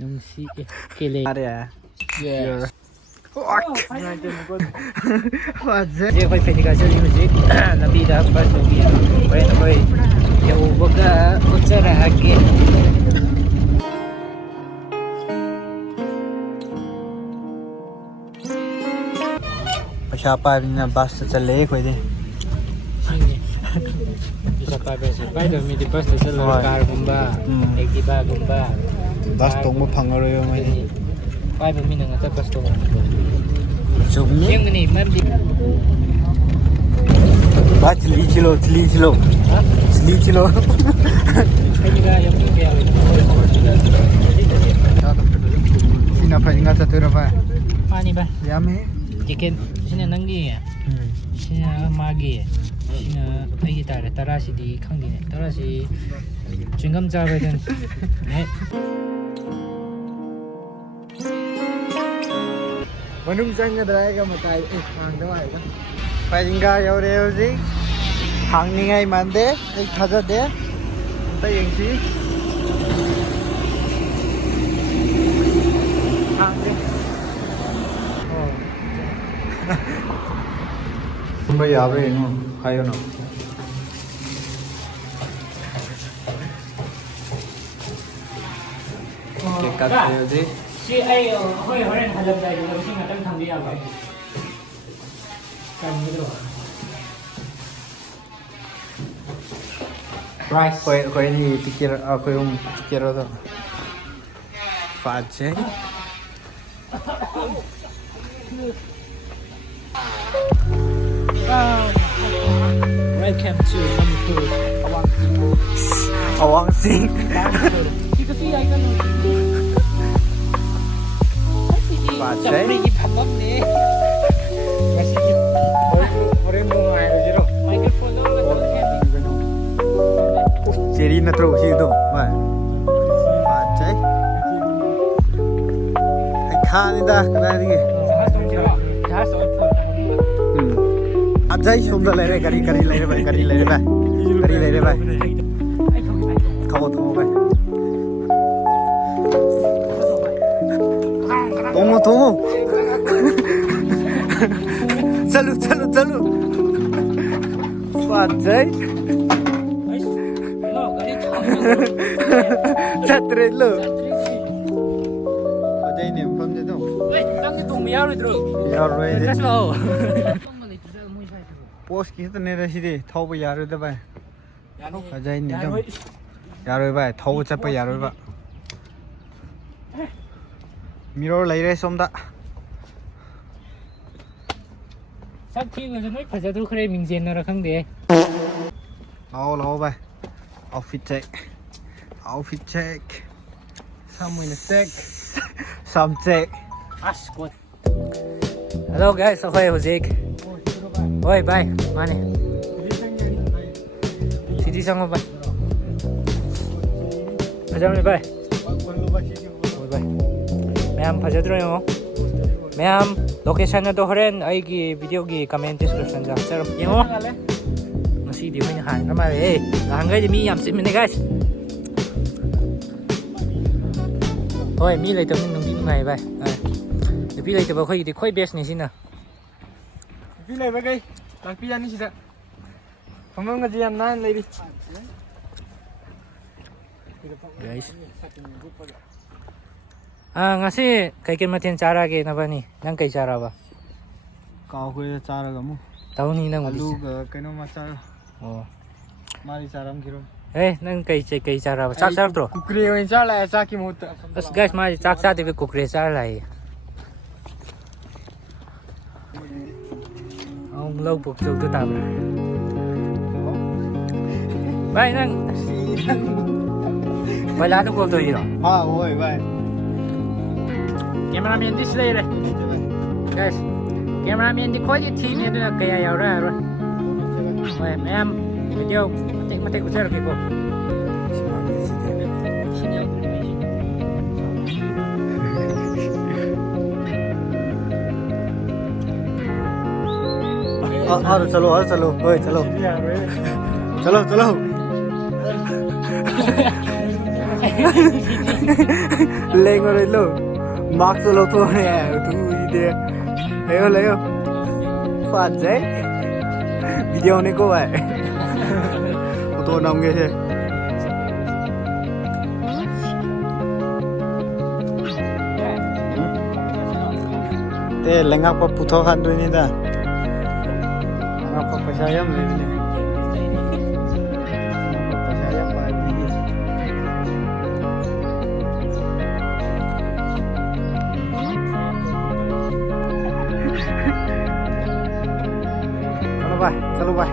Nungsi kele. Ada ya. Yes. Wajah. Jadi kau pergi kerja di masjid. Nabi dah pas lagi. Kau yang buka ucara lagi. Siapa ni bas tercelek kau ini? Siapa bas? Baik dah mesti bas tercelek car gumba, Activa gumba. Bas tong mo pangaroy mo ini. Baik bumi nang atas bas tong. Jumni? Yang ni mandi. Bas cili cilo. Hah? Cili cilo. Kau juga yang ni dia. Sina apa ingat satu apa? Pani ba? Ya me. Chicken. Sini nanggi ya. Sini magi. Sini apa kita ada terasi di kangi ni. Terasi cingam jaga dan. Manung sang ada yang makai hang dah ada. Paling gaya orang ni hang ni ngay mande, thaja de. Entah yang si. Hang ni. Oh. Mày à vậy nó hay không? Cái cắt này gì? Si ai hoi horen halap dai lo sing atang thang dia ba. Kan gitu. Rice. Kau ini tikir aku yang tikir itu. Fajai. Welcome to Manipur. Awang sing. Kita sih ai kan. Fajai. Ini pamam ni. Masih orang mau main dulu. Microphone lo Jadi nak terus itu, mana? Fajai. Hai khan dah, kena lagi. Ajai sudah lere kari lere bay. Kamu bay. Tunggu. Chalu. Ajai. Chatre lo. Ajai ni pam je tu. Tang tu miar itu. Yaar bay. Terus lo. Post kita ni dah sini, tahu apa yaar itu bay. Ajai ni tu. Yaar bay, tahu apa yaar bay. Mirror lay re som da. Sắc thiên là nói phải cho tôi mình diện là không để. Lâu bay. Outfit check. Some in a sec. Some check. Ash good. Hello guys, ako ay Jose. Oi, bye. Mane. Sidi sang mo ba? Pajam ni bye. Oi bye. Ma'am, pajadro yo. Ma'am, location na do horen ay gi video gi comment description ja. Sir, yo. Masih di mana han ramai eh. Langgai di mi yam sim ni guys. Oi, mi lai tam nung di ngai bai. Tapi lai tam khoi di khoi best ni sin na. Pi lai ba kai. Lang pi ani sida. Pamang ngaji yan nan lai di. Guys. Ngasi kai kin matin cara ke na ba ni? Nang kai cara ba? Kau ko cara kamu. Tahu ni nang Alu ke keno macara. Oh. Mari caram kiro. Nang kai cara ba? Chak sar tro. Kukri yang cara esa ki mut. Bas guys, mari chak sa de kukre sar lai. Ông lâu buộc châu tôi tạm. Vậy nang. Vậy là nó có tôi gì rồi? Oi vậy. Cameraman display đây. Guys, cameraman di quality ni tu nak kaya ya orang rồi. Vậy em video take user ke ko. Sini. चलो ओए चलो lên rồi đấy luôn Mark solo tour nè Thu đi Leo Phạt giấy Video này cô vậy Ô tô nông ghê thế Thế là ngọc có phụ thô khăn đôi này ta Ngọc có phải sao em này Chalo bay.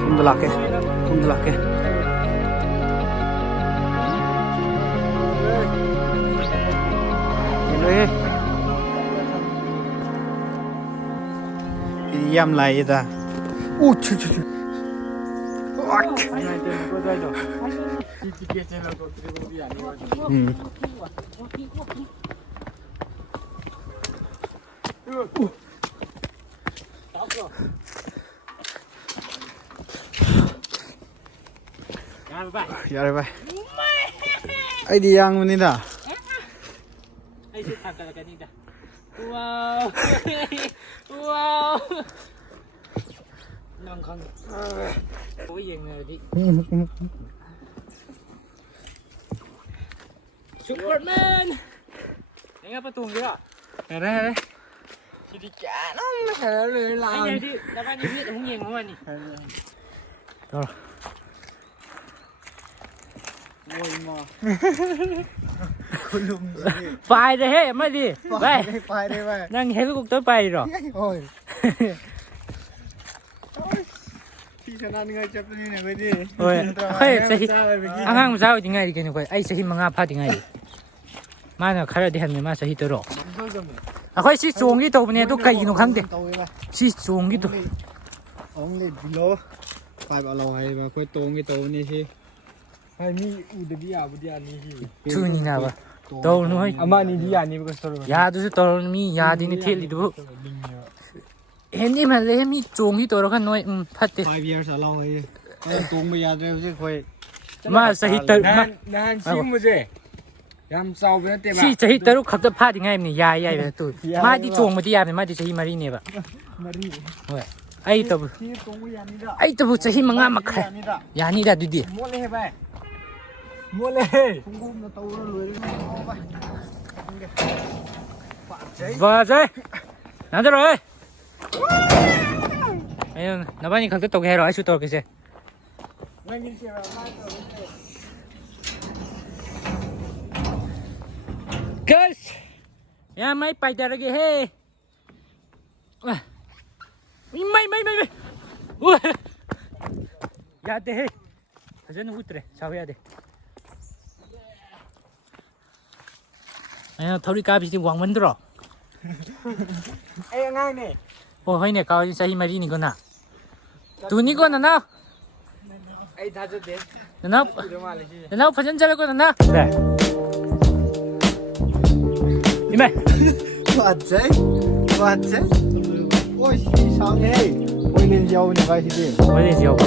Sundur lake. Ini. Yam lai ta. Chu. Yare bay. Ai di yang ni dah. Ai si tak kalau ni dah. Wow. Wow. Nang khang. Ôi dừng rồi đi. Superman. Anh ngapa tuồng chưa? Đây. Chỉ đi cả nó phải lười làm. Anh này đi, đáp anh biết không nhìn không anh? Rồi. Ôi mà. Phải rồi hết mới đi. Phải đây vậy. Đang hết cuộc tới bay rồi. Ôi. Ôi, anh hàng sao thì ngay cái này ai sẽ khi mang phát thì ngay. Mà nó khai ra thì hành mà sẽ hít rồi. À khơi xí xuống cái tàu này tôi cày nó khăng đi. Xí xuống cái tàu. Ông lên below. Phải bảo lâu hay mà khơi tông cái tàu này chứ. Hay mi udah dia ni. Thứ như nào vậy? Tàu nó hơi. Ama ni dia ni bukan solo. Ya tu tàu mi ya đi ni thiệt đi đâu. Hindi mà lấy mi chuồng cái tàu đó kan nói phát đi. 5 years lâu hay. Tông bây giờ chứ khơi. Mà sẽ hít tới. Nahan sim muje. Yam sau với thế mà. Si sẽ hít tới lúc khắp tập phát thì ngay mình ya vậy tụi. Mà đi chuồng mà đi ya mà đi sẽ hít mari nè vậy. Mari. Ôi. Ai tàu. Ai tàu sẽ hít mang mà khai. Ya ni dah đi đi. Mua lên vậy. Mua lên. Không nó tàu nó lười vậy. Vào dây. Nào rồi. Ayun, nabani khang tàu hero ai sutor kise. Guys. Ya mai pai dar lagi he. Mai. Ya de he. Hajan utre, sao ya de. Ayun, thori ka bi wang man dro. Ê ngang nè. Ồ, hơi nè, cao sa himari ni con na. Tu ni con na. Ê tha cho đến. Na. Na phát chân con na. Đây. Đi mày. Quạt giấy. Ôi sao thế? Ôi lên dâu này vai thì đi. Ôi lên dâu.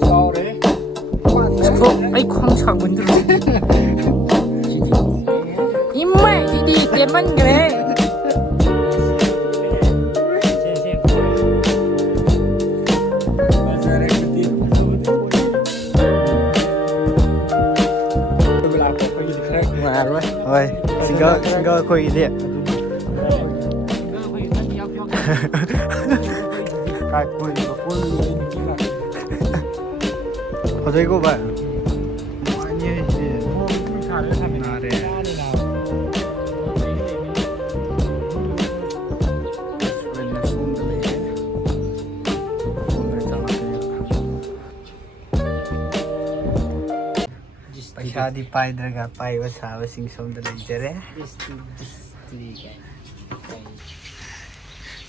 Sao đấy? Ai khoang sang bên đó. Imai đi kiếm ăn cái. Rồi, single khơi đi. Cái khơi nó khơi. Ở đây có vậy. Anh như gì? Nào đấy. Shadi pai draga pai wasa wasing som da leitere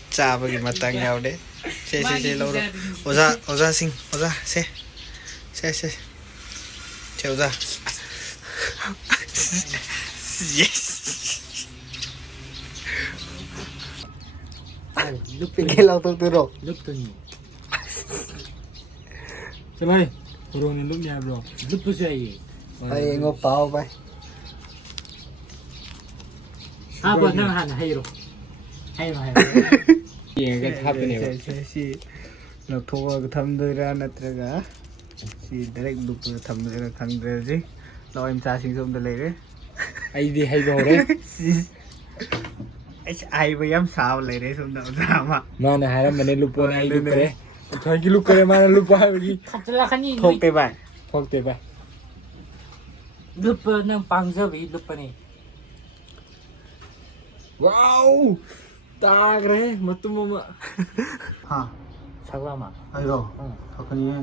cha bagi matang yaw de se lo oza sing oza se oza yes ꯄꯤꯡꯀꯦ ꯂꯥꯎꯊꯣꯛꯇꯣꯏꯔꯣ ꯂꯨꯞꯇꯣꯏꯅꯤ ꯆꯠꯂꯣ ꯍꯣꯔꯣꯡꯅ ꯂꯨꯞꯅꯤ ꯍꯥꯏꯕ꯭ꯔꯣ ꯂꯨꯞꯄꯁꯨ ꯌꯥꯏꯌꯦ ꯍꯌꯦꯡꯉꯣ ꯄꯥꯎ ꯚꯥꯏ ꯍꯥꯞꯄ ꯅꯪ ꯍꯥꯟꯅ ꯍꯩꯔꯣ ꯍꯩꯔꯣ ꯌꯦꯡꯉꯒ ꯍꯥꯞꯄꯅꯦꯕ ꯁꯤ ꯂꯧꯊꯣꯛꯑꯒ ꯊꯝꯗꯣꯏꯔꯥ ꯅꯠꯇ꯭ꯔꯒ ꯁꯤ ꯗꯥꯏꯔꯦꯛ ꯂꯨꯞꯄꯒ ꯊꯝꯗꯣꯏꯔꯥ ꯈꯪꯗ꯭ꯔꯦ ꯍꯧꯖꯤꯛ ꯂꯋꯥꯏ ꯃꯆꯥꯁꯤꯡꯁꯨ ꯑꯝꯇ ꯂꯩꯔꯦ ꯑꯩꯗꯤ ꯍꯩꯕ ꯍꯧꯔꯦ ꯑꯩꯁ ꯑꯍꯩꯕ ꯌꯥꯝ ꯁꯥꯕ ꯂꯩꯔꯦ ꯁꯣꯝꯗ ꯑꯣꯖꯥ ꯑꯃ ꯃꯥꯅ ꯍꯥꯏꯔꯝꯕꯅꯦ ꯂꯨꯞꯄꯣꯅ ꯑꯩ ꯑꯗꯨꯅꯦ. ꯂꯨꯞꯄꯔꯦ ꯊꯣꯏꯒꯤ ꯂꯨꯞꯄꯔꯦ ꯃꯥꯅ ꯂꯨꯞꯄ ꯍꯥꯏꯕꯒꯤ ꯊꯣꯛꯇꯦ ꯚꯥꯏ ꯊꯣꯛꯇꯦ ꯚꯥꯏ ꯂꯨꯞꯄ ꯅꯪ ꯄꯥꯝꯖꯕꯒꯤ ꯂꯨꯞꯄꯅꯤ ꯋꯥꯎ ꯇꯥꯈ꯭ꯔꯦ ꯃꯇꯨꯝ ꯑꯃ ꯍꯥ ꯁꯒ꯭ꯔꯥ ꯑꯃ ꯑꯩꯔꯣ ꯊꯣꯛꯀꯅꯤꯌꯦ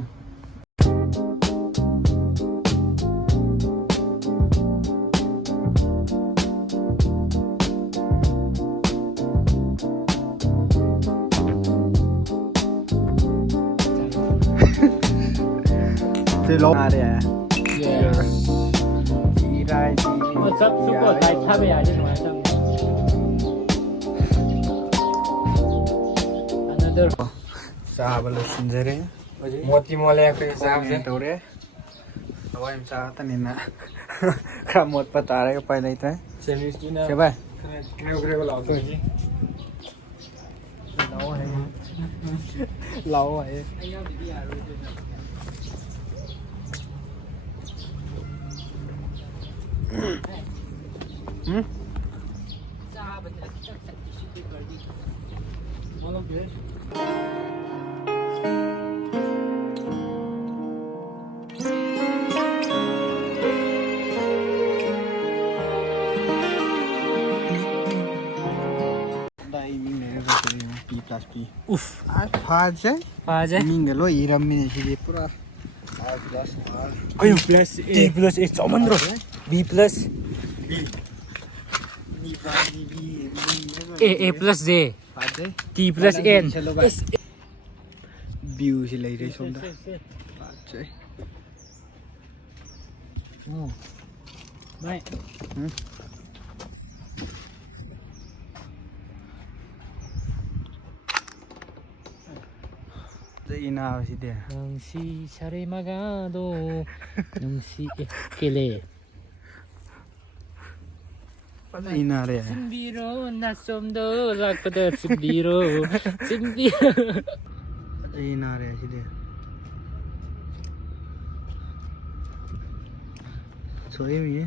Thế lố à đây à? Chị đây chị WhatsApp super tại 타베 아직 완성. Another. चावल लसुनजरे मोती मोले पे साहब से तौरे हवाई में चाहता नहीं ना खा मोत पता रहे पाई नहीं था सेमिस की ना क्या भाई क्रेग लाओ तो जी लाओ है P+P उफ फाजे फाजे मिंगलो इरम्मिने सिदे पुरा R+R अयो प्लस ए चमन्द्रो B plus A plus J फाजे T प्लस N व्यू से ले रहे सोंदा फाजे ओ बाय 이나시대 능시 살에 막아도 능시 켈레 이나래 준비로 나좀더 락보다 준비로 이나래 시대 소임이